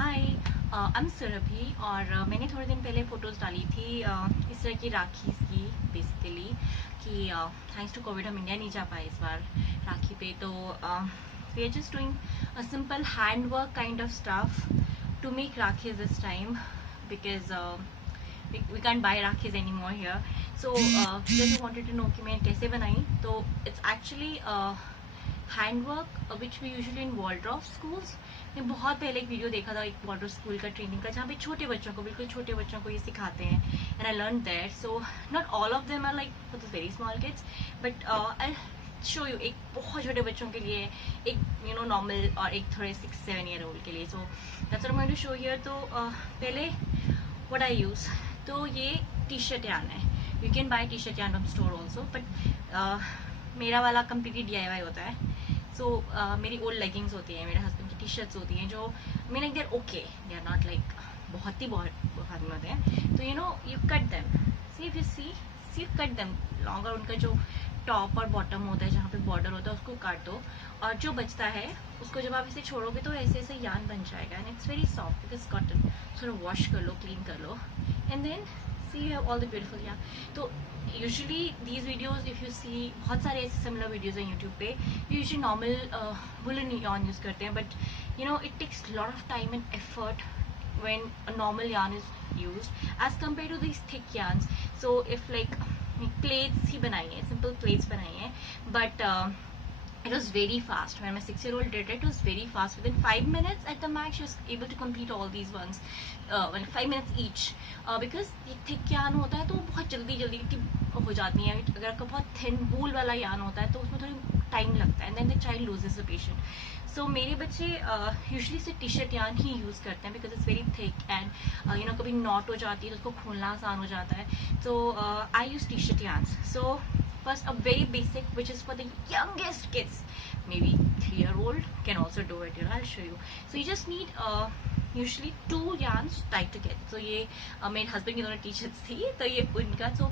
Hi, I am Surabhi और मैंने थोड़े दिन पहले फ़ोटोज़ डाली थी इस तरह की राखी की बेसिकली कि थैंक्स टू कोविड हम इंडिया नहीं जा पाए इस बार राखी पे। तो we are just doing a simple hand work kind of stuff to make Rakhi this time because we can't buy rakis anymore here. So just wanted to know कि मैं कैसे बनाई। तो it's actually hand work which we usually in Waldorf schools. मैं बहुत पहले एक video देखा था एक वॉल्ड्रॉफ स्कूल का ट्रेनिंग का, जहाँ पे छोटे बच्चों को, बिल्कुल छोटे बच्चों को ये सिखाते हैं, and I learn that. So not all of them are like for the very small kids, but I show you एक बहुत छोटे बच्चों के लिए, एक नॉर्मल, और एक थोड़े 6-7 ईयर ओल्ड के लिए। So that's what I am going to show here. तो पहले व्हाट आई यूज़, तो ये टी शर्ट यान है। You can buy T shirt यान फ्रॉम स्टोर ऑल्सो, बट मेरा वाला कम्प्लीटली DIY होता है। सो मेरी ओल्ड लेगिंग्स होती हैं, मेरे हस्बैंड की टी शर्ट्स होती हैं, जो mean like they are okay, they are not like बहुत आदमी होते हैं। तो you cut them, see if you see cut them longer. उनका जो टॉप और बॉटम होता है, जहाँ पे बॉर्डर होता है, उसको काट दो, और जो बचता है उसको जब आप इसे छोड़ोगे तो ऐसे ऐसे यान बन जाएगा, and it's very soft because cotton. थोड़ा वॉश कर लो, क्लीन कर लो, and then see you have all the beautiful yarn. तो usually these videos if you see, बहुत सारे ऐसे सिमिलर वीडियोज हैं यूट्यूब पे, usually normal woollen yarn use करते हैं, but it takes lot of time and effort when a normal yarn is used as compared to these thick yarns. So if like plates ही बनाई है, simple plates बनाई है, but it was very fast. When my 6-year-old did it, it was very fast. Within 5 minutes at the max, she was able to complete all these ones. 5 minutes each. Because ये thick yarn होता है तो बहुत जल्दी हो जाती है। अगर आपका बहुत thin wool वाला yarn होता है तो उसमें थोड़ी टाइम लगता है, and then the child loses the patience. सो मेरे बच्चे यूजली से टी शर्ट यान ही यूज़ करते हैं because it's very thick, and कभी नॉट हो जाती है तो उसको खोलना आसान हो जाता है। So I use T shirt yarns. So first a very basic which is for the youngest kids, maybe 3-year-old can also do it, I'll show you. So you just need usually 2 yarns tied together. So ये मेरे husband की दोनों T-shirts थी, तो ये उनका, so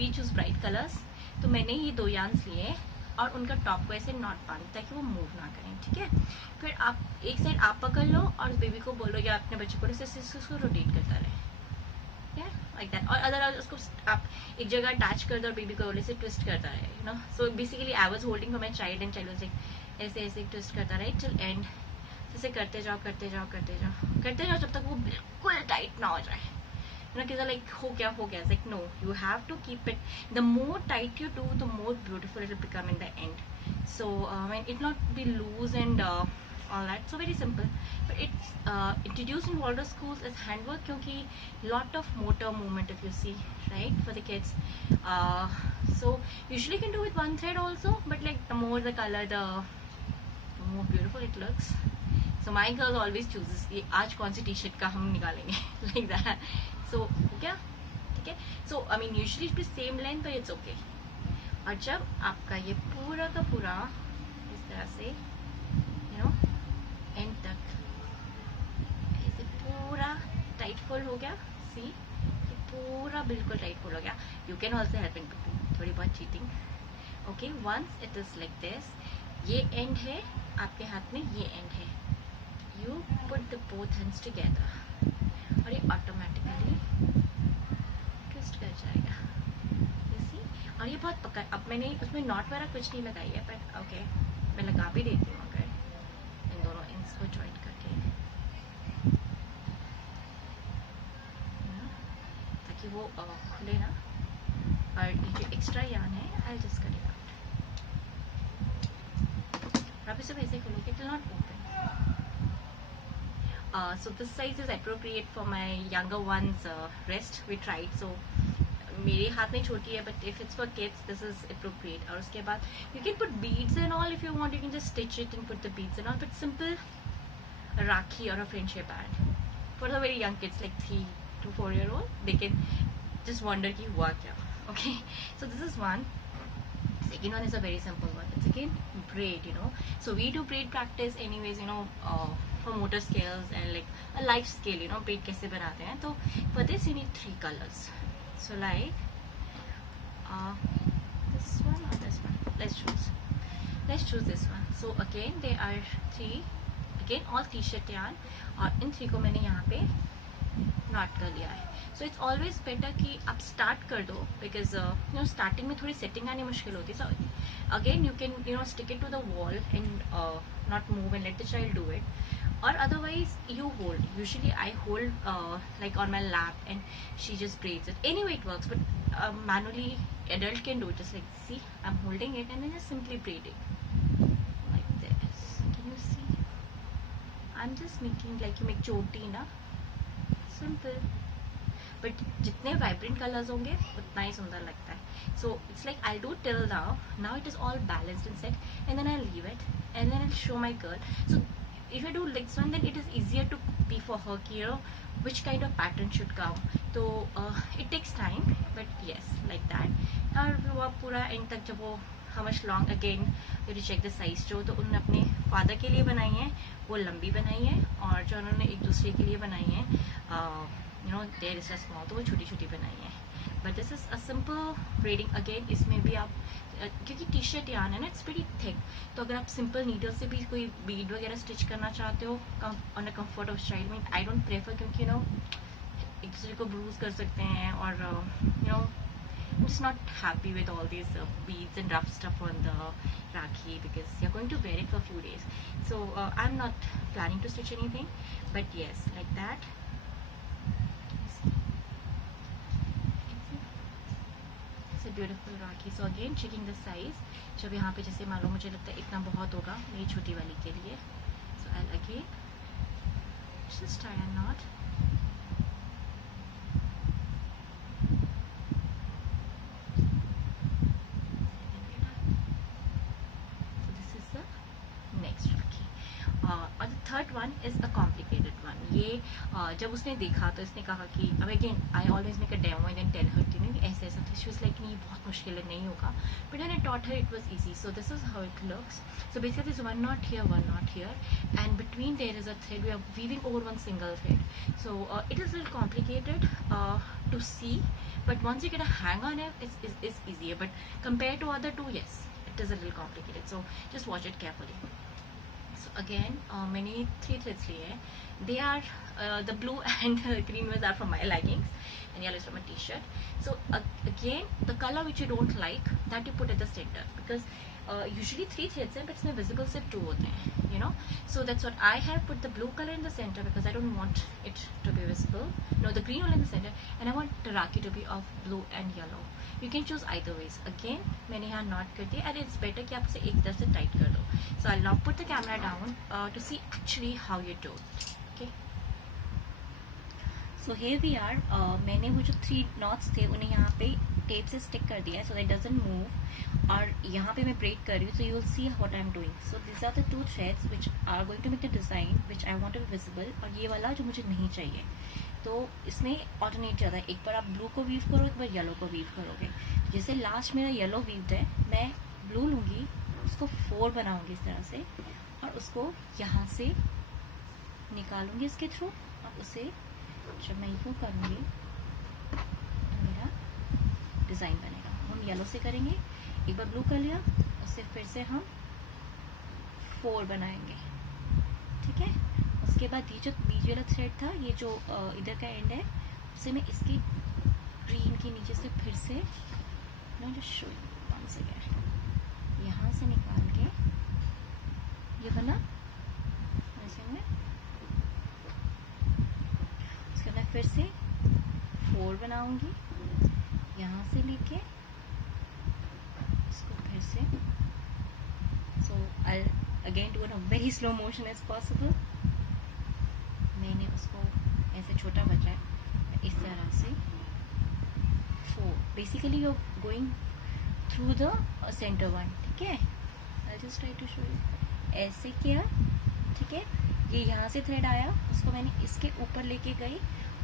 we choose bright colors। तो मैंने ये 2 yarns लिए और उनका टॉप को ऐसे नॉट बांध ताकि वो मूव ना करें, ठीक है। फिर आप एक साइड आप पकड़ लो और बेबी को बोलो या अपने बच्चे को इसको रोटेट करता रहे, लाइक दैट। और अदर उसको आप एक जगह अटैच कर दो और बेबी को बोले से ट्विस्ट करता रहे, so basically I was holding for my child, and child was like ऐसे ऐसे ट्विस्ट करता रहे टिल एंड। जैसे करते जाओ जब तक वो बिल्कुल टाइट ना हो जाए, like हो गया, like no, you have to keep it. The more tight you do, the more beautiful it will become in the end. So when it not be loose and all that, so very simple, but it's introduced in Waldorf schools as handwork क्योंकि lot of motor movement if you see, right, for the kids. So usually you can do with one thread also, but like the more the color, the more beautiful it looks. So my girl always chooses ये आज कौन C T shirt का हम निकालेंगे like that. So हो गया, ठीक है। So I mean usually it is same length, but it's okay. और जब आपका ये पूरा का पूरा इस तरह से एंड तक ऐसे पूरा टाइट फोल्ड हो गया, सी ये पूरा बिल्कुल टाइट फोल्ड हो गया। You can also help in between, थोड़ी बहुत cheating. Okay, once it is like this, ये एंड है आपके हाथ में, ये एंड है, you put the both hands together और ये ऑटोमेटिकली ट्विस्ट कर जाएगा, you see? और ये बहुत पकड़, अब मैंने उसमें नॉट वगैरह कुछ नहीं लगाई है, बट ओके मैं लगा भी देती हूँ अगर इन दोनों एंड्स को जॉइंट करके, ताकि वो खुले ना। और ये जो एक्स्ट्रा यान है I just cut it out. आप इसे वैसे खोलोगे, it will not open. So this size is appropriate for my younger one's wrist. We tried, so मेरे हाथ में छोटी है, but if it's for kids, this is appropriate. और उसके बाद you can put beads and all if you want. You can just stitch it and put the beads and all. But simple rakhi or a friendship band for the very young kids, like 3 to 4-year-old, they can just wonder कि हुआ क्या. Okay, so this is one. Second one is a very simple one. It's again braid, So we do braid practice anyways, for motor skills and like a life skill, braid कैसे बनाते हैं. तो for this you need 3 colors. So like this one or this one. Let's choose this one. So again there are 3 again all T shirt yarn, और इन 3 को मैंने यहाँ पे not कर लिया है. सो इट्स ऑलवेज बेटर कि आप स्टार्ट कर दो, बिकॉज स्टार्टिंग में थोड़ी सेटिंग आनी मुश्किल होती है. So again you can stick it to the wall and not move and let the child do it, or otherwise you hold. Usually I hold like on my lap and she just braids it. Anyway it works, but manually adult can do it. Just like, see, I'm holding it and then just simply braiding like this. Can you see? I'm just making like you make choti na, simple. But जितने vibrant colors होंगे उतना ही सुंदर लगता है. So it's like I'll do till now it is all balanced and set, and then I'll leave it and then I'll show my girl. So if I do like this one, then it is easier to copy for her कि which kind of pattern should come. तो it takes time, but yes, like that. और वो पूरा end तक जब वो how much long, again you check the size. जो तो उन्होंने अपने फादर के लिए बनाई है वो लंबी बनाई है, और जो उन्होंने एक दूसरे के लिए बनाई है देयर इज अ स्मॉल, तो वो छोटी छोटी बनाई है. But this is a simple braiding. Again इसमें भी आप क्योंकि टी शर्ट यार्न है ना, इट्स वेरी थिक, तो अगर आप सिंपल नीडल से भी कोई बीड वगैरह स्टिच करना चाहते हो on a comfort of style में, आई डोंट प्रेफर, क्योंकि एक दूसरे को ब्रूज कर सकते हैं, और I'm just not happy with all these beads and rough stuff on the Rakhi, because you're going to wear it for a few days. So I'm not planning to stitch anything, but yes, like that. It's a beautiful Rakhi. So again checking the size. जब यहाँ पे जैसे मान लो मुझे लगता है इतना बहुत होगा मेरी छोटी वाली के लिए, so I'll again just tie a knot. और third one is a complicated one. ये जब उसने देखा तो इसने कहा कि अब again I always make a demo and then tell her कि नहीं ऐसे ऐसा था. शी वाज लाइक नहीं बहुत मुश्किल है, नहीं होगा, but I taught her it was easy. So this is how it looks. So basically one knot here and between there is a thread. We are weaving over one single thread. So it is little complicated to see, but once you get a hang on it, it's easier. But compared to other two, yes, it is a little complicated. So just watch it carefully. So again, मैंने 3 threads लिए हैं. They are the blue and the green ones are from my leggings, and yellow is from a t-shirt. So again, the color which you don't like, that you put at the center, because usually 3 threads हैं, but इसमें visible सिर्फ 2 होते हैं, So that's what I have put the blue color in the center, because I don't want it to be visible. No, the green one in the center, and I want the Rakhi to be of blue and yellow. You can choose either ways. Again, मैंने यहाँ not कर दिया, and it's better कि आप इसे एक तरफ से टाइट कर दो. So I'll now put the camera down to see actually how you do it. Okay. So here we are. मैंने वो जो 3 knots थे उन्हें यहाँ पे टेप से स्टिक कर दिया है, so that doesn't move. और यहाँ पे मैं ब्रेक कर रही हूँ, so you will see what I'm doing. So these are the 2 threads which are going to make the design which I want to be visible, और ये वाला जो मुझे नहीं चाहिए. तो इसमें ऑल्टरनेट ज़्यादा है, एक बार आप ब्लू को वीव करो, एक बार येलो को वीव करोगे. जैसे लास्ट मेरा येलो वीव्ड है, मैं ब्लू लूँगी, उसको 4 बनाऊँगी इस तरह से, और उसको यहाँ से निकालूँगी इसके थ्रू, और उसे जब मैं यूँ करूँगी तो मेरा डिज़ाइन बनेगा. हम येलो से करेंगे, एक बार ब्लू कर लिया, उससे फिर से हम 4 बनाएंगे. ठीक है. उसके बाद ये जो बीच वाला थ्रेड था, ये जो इधर का एंड है, उसे मैं इसकी ग्रीन के नीचे से फिर से जो शो यहाँ से निकाल के ये बना ऐसे में. उसके बाद फिर से 4 बनाऊंगी, यहाँ से लेके इसको फिर से. So I again do in a very slow motion as possible. मैंने उसको ऐसे छोटा बचा है, इस तरह से 4. Basically you going through the centre one. ठीक है. I just try to show you. ऐसे किया. ठीक है. ये यहाँ से थ्रेड आया, उसको मैंने इसके ऊपर लेके गई,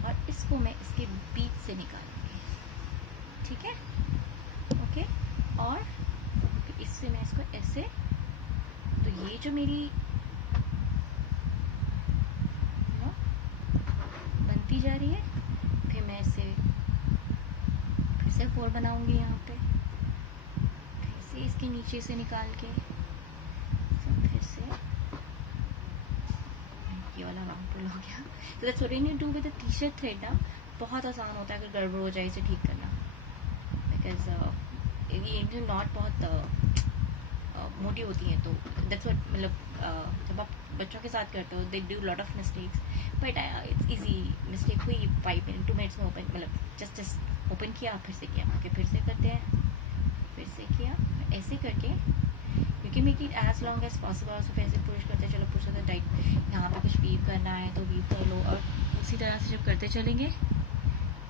और इसको मैं इसके बीच से निकालूंगी. ठीक है. ओके. और इससे मैं इसको ऐसे, तो ये जो मेरी बनती जा रही है, फिर मैं इसे फिर से 4 बनाऊंगी यहाँ पे, फिर से इसके नीचे से निकाल के, फिर से ये वाला राउंड पुल हो गया. So that's what you do with a t-shirt thread ना, बहुत आसान होता है अगर गड़बड़ हो जाए इसे ठीक करना. Because ये नॉट बहुत मोटी होती हैं, तो दैट्स व्हाट, मतलब जब आप बच्चों के साथ करते हो they do lot of mistakes, but it's easy. Mistake हुई 5 मिनट 2 मिनट्स में ओपन, मतलब जस्ट ओपन किया, फिर से किया, ओके फिर से करते हैं, फिर से किया, ऐसे करके you can make it as long as possible. So फिर से पुश करते चलो, पुश होता टाइट, यहाँ पे कुछ वीव करना है तो वीव कर लो, और उसी तरह से जब करते चलेंगे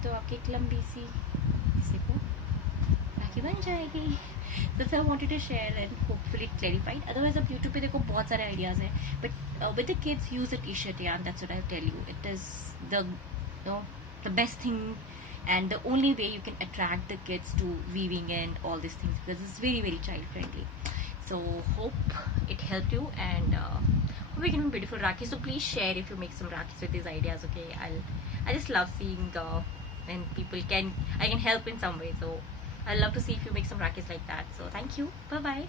तो आपकी एक लंबी सी इसी को राखी बन जाएगी. That's what I wanted to share and hopefully it clarified. Otherwise आप YouTube पे देखो बहुत सारे ideas हैं, but with the kids use a t-shirt yarn. That's what I'll tell you. It is the best thing and the only way you can attract the kids to weaving and all these things, because it's very very child friendly. So hope it helped you, and hope we can make beautiful rakhi. So please share if you make some rakhis with these ideas. Okay, I just love seeing when people I can help in some way. So I'd love to see if you make some rackets like that. So thank you. Bye bye.